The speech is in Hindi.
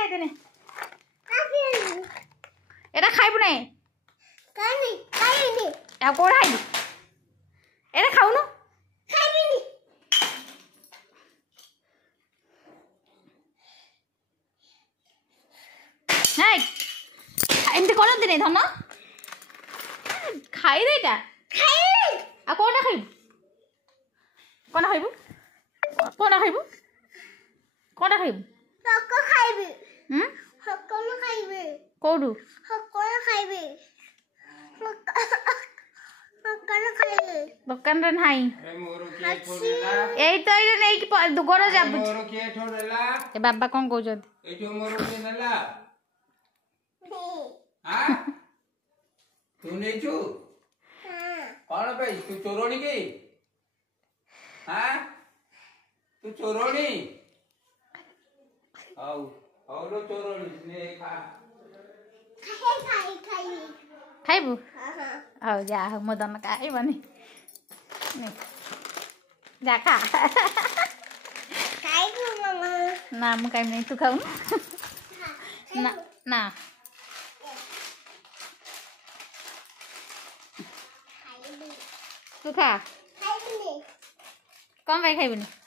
ଖାଇଦେନେ ଏଟା ଖାଇବୁ ନାଇଁ ଆଉ କୋଉଟା ଖାଇବୁ ଏଟା ଖାଉନୁ ହାଇ ଏମିତି କରନ୍ତି ନାଇଁ ଧନ ଖାଇଦେ ଏଟା ଆଉ କୋଉଟା ଖାଇବୁ କଣ ଖାଇବୁ କଣ ଖାଇବୁ କଣ ଖାଇବୁ କୋଉଠୁ ଦୋକାନରେ ନାହିଁ ଏଇ ତ ଏଇଟା ନେଇକି ଗୋର ଯାବୁଛି ଏ ବାବା କଣ କହୁଛନ୍ତି तू नहीं छु कौन भाई तू चोरोनी की हाँ तू चोरोनी आओ आओ लो चोरोनी ने खा खाइबू हौ जा हौ म दन खाइबनी जा खा ना म खाइम नहीं तू खाऊ ना ना तू खा कौन भाई खाइबनी